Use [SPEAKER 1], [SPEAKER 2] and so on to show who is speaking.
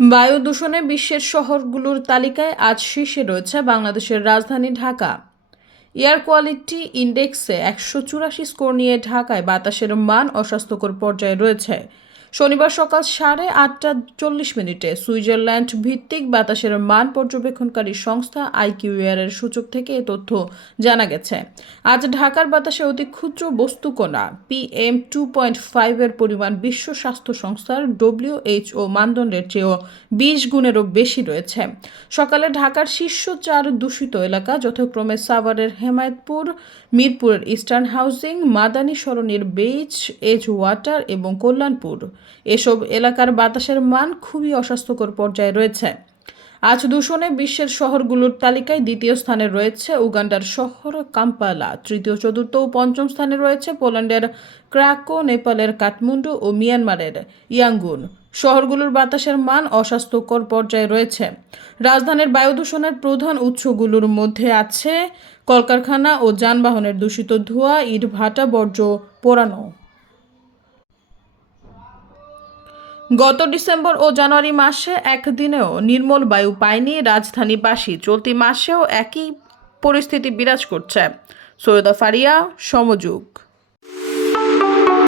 [SPEAKER 1] বায়ু দূষণে বিশ্বের শহরগুলোর তালিকায় আজ শীর্ষে রয়েছে বাংলাদেশের রাজধানী ঢাকা। এয়ার কোয়ালিটি ইন্ডেক্সে একশো চুরাশি স্কোর নিয়ে ঢাকায় বাতাসের মান অস্বাস্থ্যকর পর্যায়ে রয়েছে। শনিবার সকাল সাড়ে আটটা চল্লিশ মিনিটে সুইজারল্যান্ড ভিত্তিক বাতাসের মান পর্যবেক্ষণকারী সংস্থা আইকিউএর সূচক থেকে এ তথ্য জানা গেছে। আজ ঢাকার বাতাসে অতি ক্ষুদ্র বস্তুকণা পিএম টু পয়েন্ট ফাইভের পরিমাণ বিশ্ব স্বাস্থ্য সংস্থার ডব্লিউএইচও মানদণ্ডের চেয়েও বিশ গুণেরও বেশি রয়েছে। সকালে ঢাকার শীর্ষ চার দূষিত এলাকা যথাক্রমে সাভারের হেমায়তপুর, মিরপুরের ইস্টার্ন হাউজিং, মাদানী সরণির বেইচ, এজ ওয়াটার এবং কল্যাণপুর। এসব এলাকার বাতাসের মান খুবই অস্বাস্থ্যকর পর্যায়ে রয়েছে। আজ দূষণে বিশ্বের শহরগুলোর তালিকায় দ্বিতীয় স্থানে রয়েছে উগান্ডার শহর, কাম্পালা, তৃতীয়, চতুর্থ ও পঞ্চম স্থানে রয়েছে পোল্যান্ডের ক্রাকো নেপালের কাঠমান্ডু ও মিয়ানমারের ইয়াঙ্গুন। শহরগুলোর বাতাসের মান অস্বাস্থ্যকর পর্যায়ে রয়েছে। রাজধানীর বায়ু দূষণের প্রধান উৎসগুলোর মধ্যে আছে কলকারখানা ও যানবাহনের দূষিত ধোঁয়া ইট ভাটা বর্জ্য পোড়ানো। গত ডিসেম্বর ও জানুয়ারি মাসে একদিনেও নির্মল বায়ু পায়নি, রাজধানীবাসী চলতি মাসেও একই পরিস্থিতি বিরাজ করছে। সৈয়দা ফারিয়া, সমযুগ।